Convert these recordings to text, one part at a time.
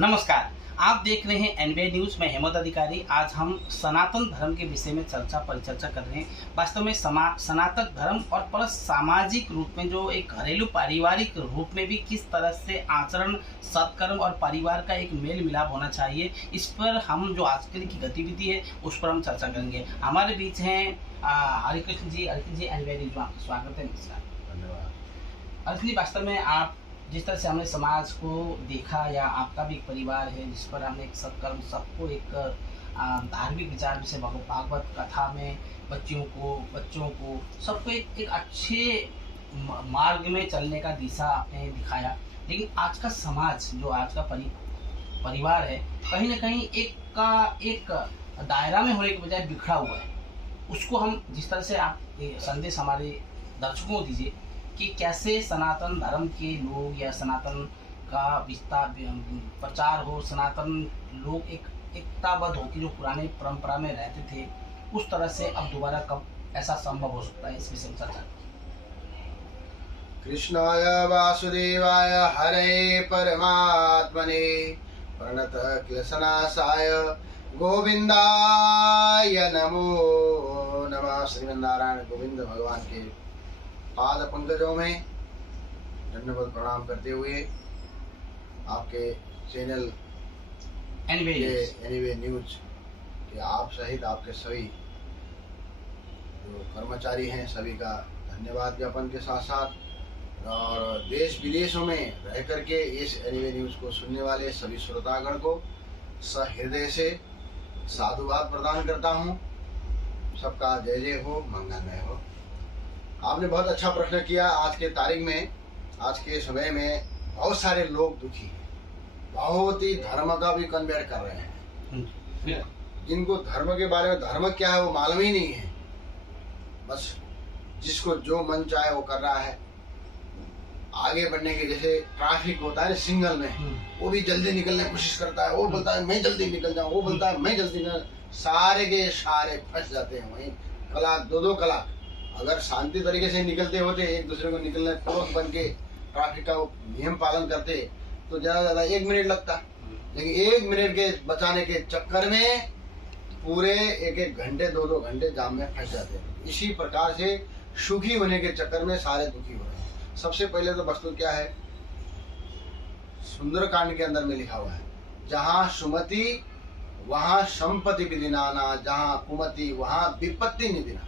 नमस्कार, आप देख रहे हैं एनबीए न्यूज़ में हेमंत अधिकारी। आज हम सनातन धर्म के विषय में परिचर्चा कर रहे हैं। वास्तव में सनातन धर्म और प्लस सामाजिक रूप में जो एक घरेलू पारिवारिक रूप में भी किस तरह से आचरण, सत्कर्म और परिवार का एक मेल मिलाप होना चाहिए, इस पर हम जो आजकल की गतिविधि है उस पर हम चर्चा करेंगे। हमारे बीच हैं हरिकृष्ण जी एनबीए न्यूज़ में आपका स्वागत है। नमस्कार। धन्यवाद। हरिकृष्ण जी, वास्तव में आप जिस तरह से हमने समाज को देखा, या आपका भी एक परिवार है जिस पर हमने एक सत्कर्म, सबको एक धार्मिक विचार विषय भागवत कथा में बच्चों को सबको एक अच्छे मार्ग में चलने का दिशा आपने दिखाया। लेकिन आज का समाज, जो आज का परिवार है, कहीं ना कहीं एक दायरा में होने के बजाय बिखरा हुआ है। उसको हम जिस तरह से आप संदेश हमारे दर्शकों को दीजिए कि कैसे सनातन धर्म के लोग या सनातन का विस्तार प्रचार हो, सनातन लोग एक एकताबद्ध हो कि जो पुराने परंपरा में रहते थे उस तरह से अब दोबारा कब ऐसा संभव हो सकता है, इस विषय में चर्चा। कृष्णाय वासुदेवाय हरे परमात्मने प्रणत क्लेशनाशाय गोविंदाय नमो नमः। श्रीमन्नारायण गोविंद भगवान के पाद पंकजों में धन्यवाद प्रणाम करते हुए आपके चैनल एनबीए न्यूज के आप सहित आपके सभी जो कर्मचारी हैं सभी का धन्यवाद ज्ञापन के साथ साथ और देश विदेशों में रह करके इस एनबीए न्यूज को सुनने वाले सभी श्रोतागण को सहृदय से साधुवाद प्रदान करता हूँ। सबका जय जय हो, मंगलमय हो। आपने बहुत अच्छा प्रश्न किया। आज के तारीख में, आज के समय में बहुत सारे लोग दुखी हैं, बहुत ही धर्म का भी कन्वर्ट कर रहे हैं। जिनको धर्म के बारे में, धर्म क्या है वो मालूम ही नहीं है, बस जिसको जो मन चाहे वो कर रहा है। आगे बढ़ने के, जैसे ट्रैफिक होता है सिग्नल में, वो भी जल्दी निकलने की कोशिश करता है, वो बोलता है मैं जल्दी निकल जाऊं, वो बोलता है मैं जल्दी निकल, सारे के सारे फंस जाते हैं वहीं। कलाक दो कलाक अगर शांति तरीके से निकलते होते, एक दूसरे को निकलने पूर्वक बन के ट्रैफिक का नियम पालन करते, तो ज्यादा 1 मिनट लगता। लेकिन 1 मिनट के बचाने के चक्कर में पूरे 1 घंटे 2 घंटे जाम में फंस जाते हैं। इसी प्रकार से सुखी होने के चक्कर में सारे दुखी हो रहे हैं। सबसे पहले तो वस्तु क्या है, सुंदरकांड के अंदर में लिखा हुआ है, जहाँ सुमति वहाँ संपत्ति विधिनाना, जहाँ कुमति वहाँ विपत्ति निधिना।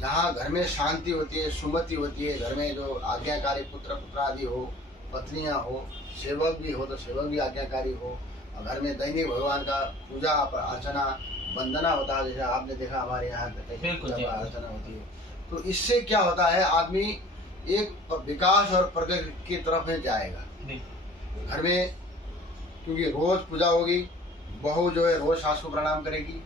जहाँ घर में शांति होती है, सुमति होती है, घर में जो आज्ञाकारी पुत्र आदि हो, पत्नियां हो, सेवक भी हो तो सेवक भी आज्ञाकारी हो, और घर में दैनिक भगवान का पूजा अर्चना वंदना होता है, जैसे आपने देखा हमारे यहाँ अर्चना होती है। तो इससे क्या होता है, आदमी एक विकास और प्रगति की तरफ में जाएगा। घर में क्योंकि रोज पूजा होगी, बहू जो है रोज सास को प्रणाम करेगी,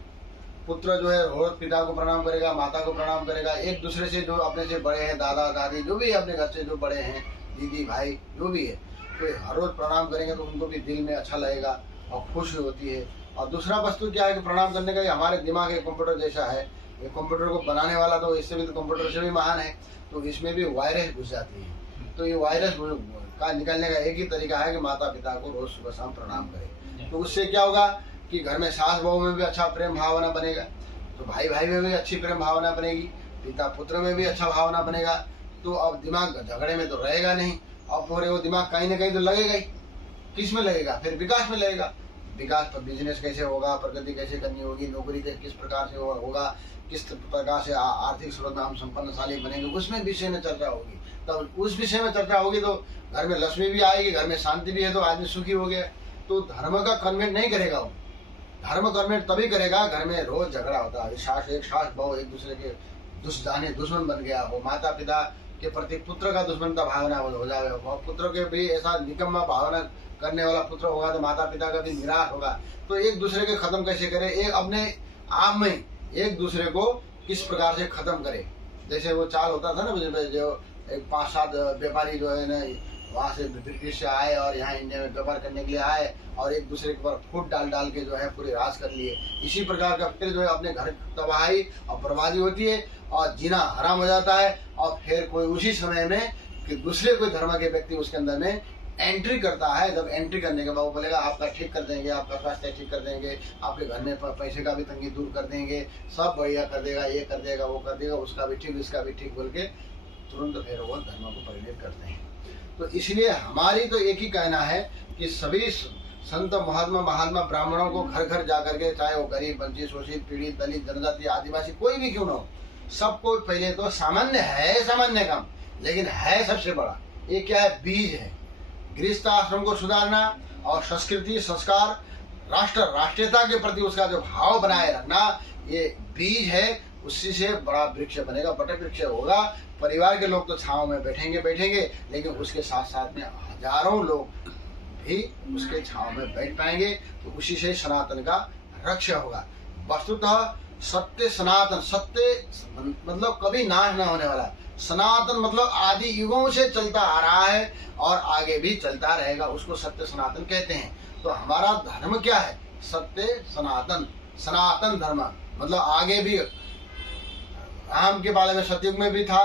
पुत्र जो है रोज पिता को प्रणाम करेगा, माता को प्रणाम करेगा, एक दूसरे से जो अपने से बड़े हैं, दादा दादी जो भी अपने घर से जो बड़े हैं, दीदी भाई जो भी है, तो हर रोज प्रणाम करेंगे तो उनको भी दिल में अच्छा लगेगा और खुशी होती है। और दूसरा वस्तु क्या है कि प्रणाम करने का हमारे दिमाग एक कंप्यूटर जैसा है। ये कंप्यूटर को बनाने वाला तो इससे भी, तो कंप्यूटर से भी महान है, तो इसमें भी वायरस घुस जाती है। तो ये वायरस का निकलने का एक ही तरीका है कि माता पिता को रोज सुबह शाम प्रणाम करें। तो उससे क्या होगा कि घर में सास बहू में भी अच्छा प्रेम भावना बनेगा, तो भाई भाई में भी अच्छी प्रेम भावना बनेगी, पिता पुत्र में भी अच्छा भावना बनेगा। तो अब दिमाग झगड़े में तो रहेगा नहीं, अब पूरे वो दिमाग कहीं ना कहीं तो लगेगा ही। किस में लगेगा, फिर विकास में लगेगा। विकास पर बिजनेस कैसे होगा, प्रगति कैसे करनी होगी, नौकरी किस प्रकार से होगा, किस प्रकार से आर्थिक स्रोत में हम संपन्नशाली बनेंगे, उसमें विषय में चर्चा होगी। तब उस विषय में चर्चा होगी तो घर में लक्ष्मी भी आएगी, घर में शांति भी है, तो आदमी सुखी हो गया। तो धर्म का कन्वर्ट नहीं करेगा वो, धर्म कन्वर्ट तभी करेगा घर में रोज झगड़ा होता है, एक सास बहू एक दूसरे के दुश्मन बन गया हो, माता पिता के प्रति पुत्र का दुश्मनता भावना हो जाए, और पुत्र के भी ऐसा निकम्मा भावना करने वाला पुत्र होगा तो माता पिता का भी निराश होगा। तो एक दूसरे के खत्म कैसे करे, एक अपने आप में एक दूसरे को किस प्रकार से खत्म करे। जैसे वो चाल होता था ना, जो एक 5-7 व्यापारी जो है ना वहाँ से ब्रिटिश से आए और यहाँ इंडिया में व्यापार करने के लिए आए, और एक दूसरे के ऊपर फूट डाल के जो है पूरे राज कर लिए। इसी प्रकार का फिर जो है अपने घर तबाही और बर्बादी होती है और जीना हराम हो जाता है, और फिर कोई उसी समय में कि दूसरे कोई धर्म के व्यक्ति उसके अंदर में एंट्री करता है, जब एंट्री करने के बाद वो बोलेगा आपका ठीक कर देंगे, आपका स्वास्थ्य ठीक कर देंगे, आपके घर में पैसे का भी तंगी दूर कर देंगे, सब बढ़िया कर देगा, ये कर देगा, वो कर देगा, उसका भी ठीक, इसका भी ठीक बोल के तुरंत फिर वो धर्म को परिणत करते हैं। तो इसलिए हमारी तो एक ही कहना है कि सभी संत महात्मा महात्मा ब्राह्मणों को घर घर जाकर के, चाहे वो गरीब, वंचित, शोषित, पीड़ित, दलित, जनजाति, आदिवासी, कोई भी क्यों ना हो, सबको पहले तो सामान्य है, सामान्य काम, लेकिन है सबसे बड़ा ये क्या है, बीज है। गृहस्थ आश्रम को सुधारना और संस्कृति, संस्कार, राष्ट्र, राष्ट्रीयता के प्रति उसका जो भाव बनाए रखना, ये बीज है। उसी से बड़ा वृक्ष बनेगा, बड़े वृक्ष होगा। परिवार के लोग तो छांव में बैठेंगे, लेकिन उसके साथ साथ में हजारों लोग भी उसके छांव में बैठ पाएंगे, तो उसी से सनातन का रक्षा होगा। वस्तुतः सत्य सनातन, सत्य मतलब कभी नाश न होने वाला, सनातन मतलब आदि युगों से चलता आ रहा है और आगे भी चलता रहेगा, उसको सत्य सनातन कहते हैं। तो हमारा धर्म क्या है, सत्य सनातन, सनातन धर्म मतलब आगे भी राम के बारे में सतयुग में भी था,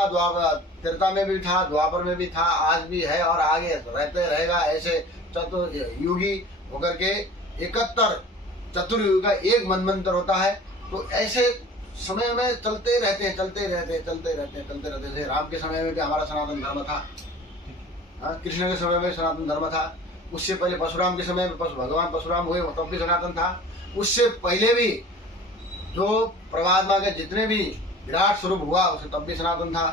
त्रेता में भी था, द्वापर में भी था, आज भी है और आगे रहते रहेगा। ऐसे चतुर्युगी होकर के 71 चतुर्युगी का एक मनमंत्र होता है, तो ऐसे समय में चलते रहते। जैसे राम के समय में भी हमारा सनातन धर्म था, कृष्ण के समय में सनातन धर्म था, उससे पहले परशुराम के समय में भगवान परशुराम हुए तब भी सनातन था, उससे पहले भी जो परमात्मा के जितने भी विराट स्वरूप हुआ उसे तब भी सनातन था।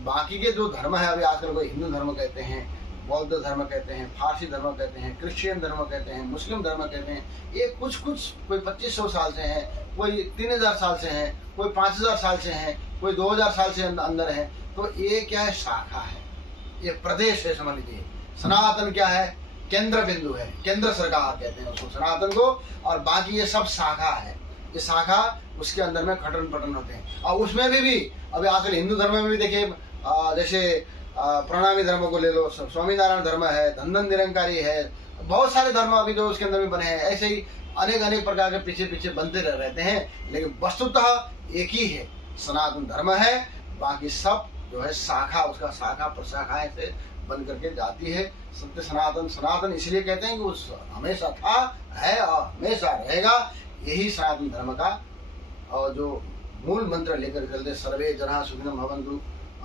बाकी के जो धर्म है, अभी आजकल कोई हिंदू धर्म कहते हैं, बौद्ध धर्म कहते हैं, फारसी धर्म कहते हैं, क्रिश्चियन धर्म कहते हैं, मुस्लिम धर्म कहते हैं, ये कुछ कोई 2500 साल से है, कोई 3000 साल से है, कोई 5000 साल से है, कोई 2000 साल से अंदर है। तो ये क्या है, शाखा है, ये प्रदेश है, समझ लीजिए। सनातन क्या है, केंद्र बिंदु है, केंद्र सरकार कहते हैं उसको सनातन को, और बाकी ये सब शाखा है। ये शाखा उसके अंदर में खटन पटन होते हैं। और उसमें भी अभी आजकल हिंदू धर्म में भी देखिए, जैसे प्रणामी धर्म को ले लो, स्वामीनारायण धर्म है, धन निरंकारी है, बहुत सारे धर्म अभी जो उसके अंदर में बने हैं। ऐसे ही अनेक प्रकार के पीछे बनते रहते हैं, लेकिन वस्तुतः एक ही है, सनातन धर्म है। बाकी सब जो है शाखा, उसका शाखा प्रशाखाएं से बन करके जाती है। सत्य सनातन, सनातन इसलिए कहते हैं कि उस हमेशा था, है और हमेशा रहेगा। यही सनातन धर्म का और जो मूल मंत्र लेकर चलते, सर्वे जना सुखिनः भवन्तु,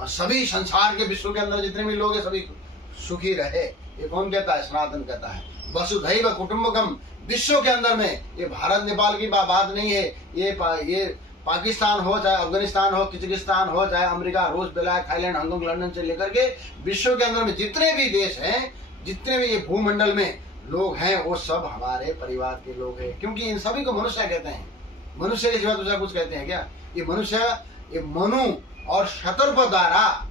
सभी संसार के विश्व के अंदर जितने भी लोग हैं सभी सुखी रहे। ये कौन कहता है, सनातन कहता है। वसुधैव कुटुंबकम, विश्व के अंदर में, ये भारत नेपाल की बात नहीं है, ये पाकिस्तान हो, चाहे अफगानिस्तान हो, किर्गिस्तान हो, चाहे अमेरिका, रूस, बेलायत, थाईलैंड, हांगकांग, लंदन से लेकर के विश्व के अंदर में जितने भी देश हैं, जितने भी ये भूमंडल में लोग हैं, वो सब हमारे परिवार के लोग हैं। क्योंकि इन सभी को मनुष्य कहते हैं। मनुष्य के सिवा दूसरा कुछ कहते हैं क्या? ये मनुष्य, ये मनु और शतरूप द्वारा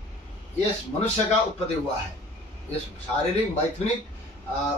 ये मनुष्य का उत्पत्ति हुआ है। ये शारीरिक मैथुनिक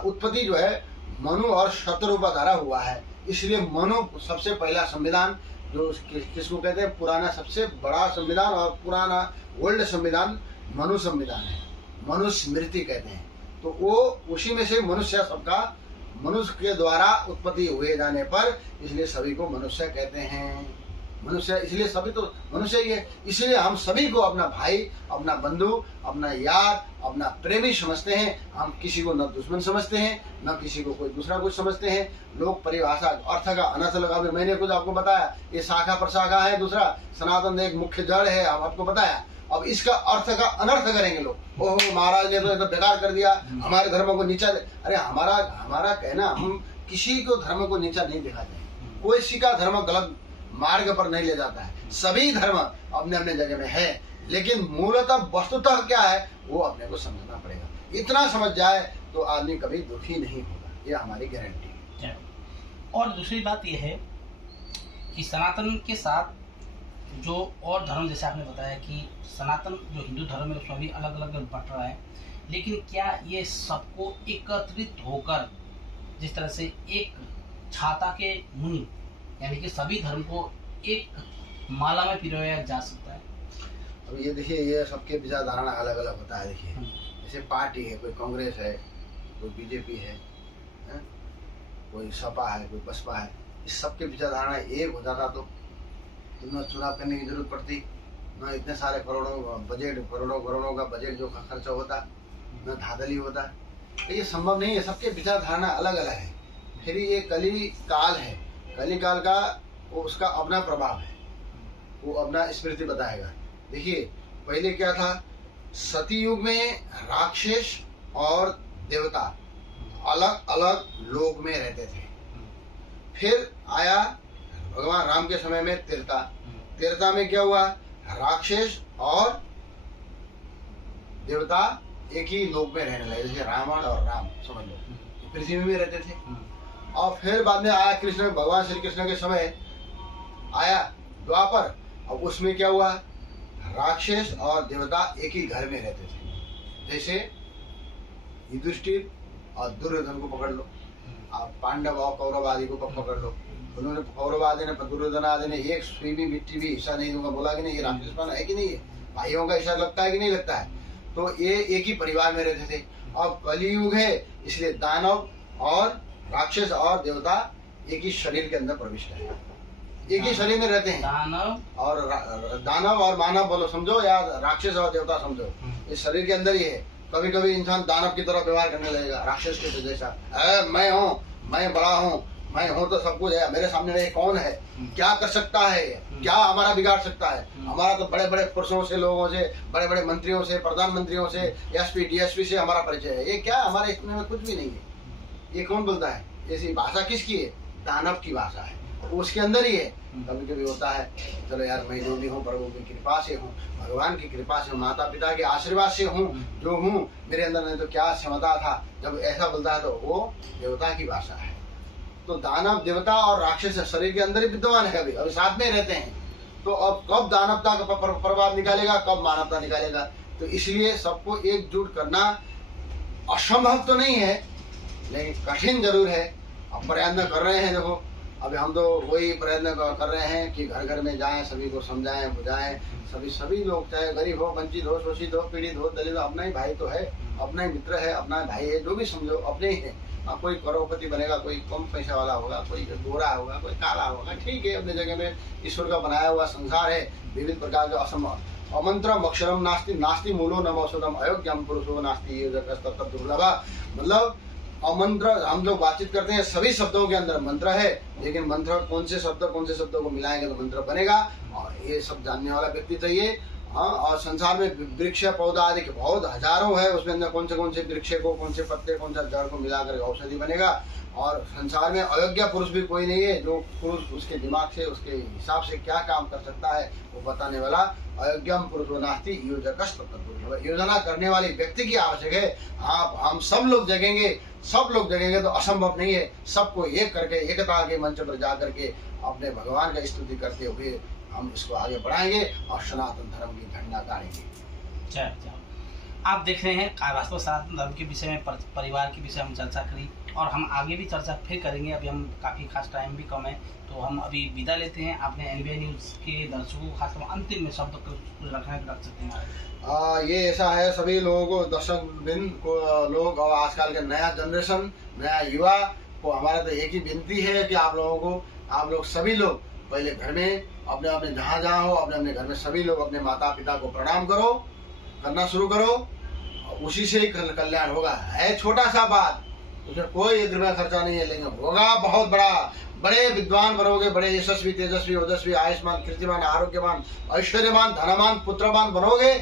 उत्पत्ति जो है मनु और शतरूप द्वारा हुआ है। इसलिए मनु सबसे पहला संविधान जो किसको कहते हैं, पुराना सबसे बड़ा संविधान और पुराना वर्ल्ड संविधान मनु संविधान है, मनुस्मृति कहते हैं। तो वो उसी में से मनुष्य सबका, मनुष्य के द्वारा उत्पत्ति हुए जाने पर इसलिए सभी को मनुष्य कहते हैं। मनुष्य इसलिए सभी तो मनुष्य ही है। इसलिए हम सभी को अपना भाई, अपना बंधु, अपना यार, अपना प्रेमी समझते हैं। हम किसी को न दुश्मन समझते हैं, न किसी को कोई दूसरा कुछ समझते हैं। लोग परिभाषा अर्थ का अनर्थ लगा, मैंने कुछ आपको बताया, ये शाखा प्रशाखा है, दूसरा सनातन एक मुख्य जड़ है, आपको बताया। अब इसका अर्थ का अनर्थ करेंगे लोग, ओहो महाराज ने तो बेकार कर दिया, हमारे धर्म को नीचा। अरे हमारा कहना, हम किसी को धर्म को नीचा नहीं दिखाते, कोई किसी का धर्म गलत मार्ग पर नहीं ले जाता है। सभी धर्म अपने अपने जगह में है, लेकिन मूलतः वस्तुतः क्या है वो अपने को समझना पड़ेगा। इतना समझ जाए तो आदमी कभी दुखी नहीं होगा, ये हमारी गारंटी है। और दूसरी बात यह है कि सनातन के साथ जो और धर्म, जैसे आपने बताया कि सनातन जो हिंदू धर्म है उसमें भी अलग अलग बट रहा है, लेकिन क्या ये सबको एकत्रित होकर जिस तरह से एक छाता के मुनि, यानी कि सभी धर्म को एक माला में पिरोया जा सकता है? अब ये देखिए, ये सबके विचारधारा अलग अलग होता है। देखिए जैसे पार्टी है, कोई कांग्रेस है, कोई बीजेपी है, कोई सपा है, कोई बसपा है, इस सबके विचारधारा एक हो जाता तो न चुनाव करने की जरूरत पड़ती, न इतने सारे करोड़ों का बजट जो खर्चा होता, न धांधली होता। ये संभव नहीं है, सबके विचारधारणा अलग अलग है। फिर ये कली काल है, कली काल का वो उसका अपना प्रभाव है, वो अपना स्मृति बताएगा। देखिए पहले क्या था, सती युग में राक्षस और देवता अलग अलग लोक में रहते थे। फिर आया भगवान राम के समय में त्रेता, त्रेता में क्या हुआ, राक्षस और देवता एक ही लोक में रहने लगे, जैसे रावण और राम समझ लो पृथ्वी में रहते थे। और फिर बाद में आया कृष्ण, भगवान श्री कृष्ण के समय आया द्वापर, अब उसमें क्या हुआ, राक्षस और देवता एक ही घर में रहते थे। जैसे युधिष्ठिर और दुर्योधन को पकड़ लो, आप पांडव और कौरव आदि को पकड़ लो, उन्होंने कौरव आदि ने दुर्योधन आदि ने एक सुई भी मिट्टी भी हिस्सा नहीं दूंगा बोला कि नहीं, ये राक्षसपन है कि नहीं है, भाइयों का हिस्सा लगता है कि नहीं लगता है। तो ये एक ही परिवार में रहते थे। अब कलियुग है इसलिए दानव और राक्षस और देवता एक ही शरीर के अंदर प्रविष्ट है, एक ही शरीर में रहते हैं। दानव और मानव बोलो समझो, या राक्षस और देवता समझो, इस शरीर के अंदर ही है। कभी कभी इंसान दानव की तरह व्यवहार करने लगेगा, राक्षस के जैसा, मैं हूँ, मैं बड़ा हूँ, मैं हूँ तो सब कुछ है, मेरे सामने रहे कौन है, क्या कर सकता है, क्या हमारा बिगाड़ सकता है। हमारा तो बड़े बड़े पुरुषों से, लोगों से, बड़े बड़े मंत्रियों से, प्रधानमंत्रियों से, एसपी डीएसपी से हमारा परिचय है। ये क्या, हमारे इसमें में कुछ भी नहीं है। ये कौन बोलता है, ऐसी भाषा किसकी है, दानव की भाषा है, उसके अंदर ही है। कभी कभी होता है चलो यार मैं जो भी हूँ प्रभु की कृपा से हूँ, भगवान की कृपा से, माता पिता के आशीर्वाद से हूँ जो हूँ, मेरे अंदर नहीं तो क्या क्षमता था, जब ऐसा बोलता है तो वो देवता की भाषा है। तो दानव देवता और राक्षस शरीर के अंदर ही विद्यमान है, अभी साथ में रहते हैं। तो अब कब दानवता का प्रभाव निकालेगा, कब मानवता निकालेगा। तो इसलिए सबको एकजुट करना असंभव तो नहीं है, लेकिन कठिन जरूर है। अब प्रयत्न कर रहे हैं, देखो अभी हम तो वही प्रयत्न कर रहे हैं कि घर घर में जाएं, सभी को समझाएं बुझाएं, सभी लोग, चाहे गरीब हो, वंचित हो, शोषित हो, पीड़ित हो, दलित हो, अपना ही भाई तो है, अपना ही मित्र है, अपना भाई है, जो भी समझो अपने ही है। कोई करोड़पति बनेगा, कोई कम पैसा वाला होगा, कोई गोरा होगा, कोई काला होगा, ठीक है, अपने जगह में ईश्वर का बनाया हुआ संसार है, विविध प्रकार का असंभव अमंत्रम अक्षरम नास्ति नास्ति मूलो नम औषधम अयोग्यम पुरुषो नास्ति ये दुर्लभा। मतलब अमंत्र हम लोग बातचीत करते हैं, सभी शब्दों के अंदर मंत्र है, लेकिन मंत्र कौन से शब्दों को मिलाएंगे तो मंत्र बनेगा, और ये सब जानने वाला व्यक्ति चाहिए। हाँ, और संसार में वृक्ष पौधा आदि के बहुत हजारों है, उसमें अंदर कौन से वृक्ष को, कौन से पत्ते, कौन सा जड़ को मिलाकर औषधि बनेगा। और संसार में अयोग्य पुरुष भी कोई नहीं है, जो पुरुष उसके दिमाग से, उसके हिसाब से क्या काम कर सकता है वो बताने वाला। अयोग्यम पुरुषो नास्ति योजकस् तत्पुरुषः, योजना करने वाले व्यक्ति की आवश्यक है। आप हम सब लोग जगेंगे तो असंभव नहीं है। सबको एक करके एकता के मंच पर जा करके अपने भगवान का स्तुति करते हुए हम इसको आगे बढ़ाएंगे और सनातन धर्म की झंडा गाड़ेंगे। आप देख रहे हैं वास्तव सनातन धर्म के विषय में, परिवार के विषय में चर्चा करी, और हम आगे भी चर्चा फिर करेंगे। अभी हम काफ़ी खास टाइम भी कम है, तो हम अभी विदा लेते हैं। आपने एनबीआई न्यूज़ के दर्शकों को खासकर अंतिम में शब्द कुछ रखने रख सकते हैं। ये ऐसा है, सभी लोगों को, दर्शक बिंद को लोग और आजकल के नया जनरेशन, नया युवा को हमारा तो एक ही विनती है कि आप लोग सभी लोग पहले घर में अपने जहाँ हो, अपने घर में सभी लोग अपने माता पिता को प्रणाम करना शुरू करो, उसी से ही कल्याण होगा। है छोटा सा बात, उसमें कोई 1 रुपया खर्चा नहीं है, लेकिन होगा बहुत बड़ा। बड़े विद्वान बनोगे, बड़े यशस्वी, तेजस्वी, ओजस्वी, आयुष्मान, कीर्तिमान, आरोग्यवान, ऐश्वर्यवान, धनवान, पुत्रवान बनोगे।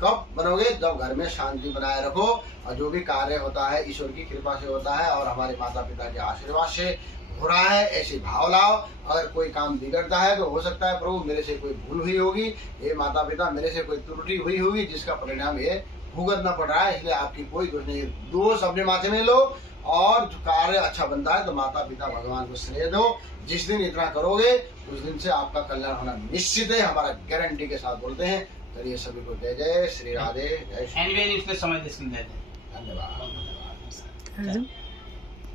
कब बनोगे? जब घर में शांति बनाए रखो, और जो भी कार्य होता है ईश्वर की कृपा से होता है और हमारे माता पिता के आशीर्वाद से हो रहा है, ऐसे भाव लाओ। अगर कोई काम बिगड़ता है तो हो सकता है प्रभु मेरे से कोई भूल हुई होगी, ये माता पिता मेरे से कोई त्रुटि हुई होगी, जिसका परिणाम ये भुगतना पड़ रहा है। इसलिए आपकी कोई दोष नहीं, दोष अपने माथे में लो, और जो कार्य अच्छा बनता है तो माता पिता भगवान को श्रेय दो। जिस दिन इतना करोगे उस दिन से आपका कल्याण होना निश्चित है, हमारा गारंटी के साथ बोलते हैं। चलिए सभी को जय जय श्री राधे, जय श्री। एनबीआई न्यूज़ के समय देश के लिए धन्यवाद।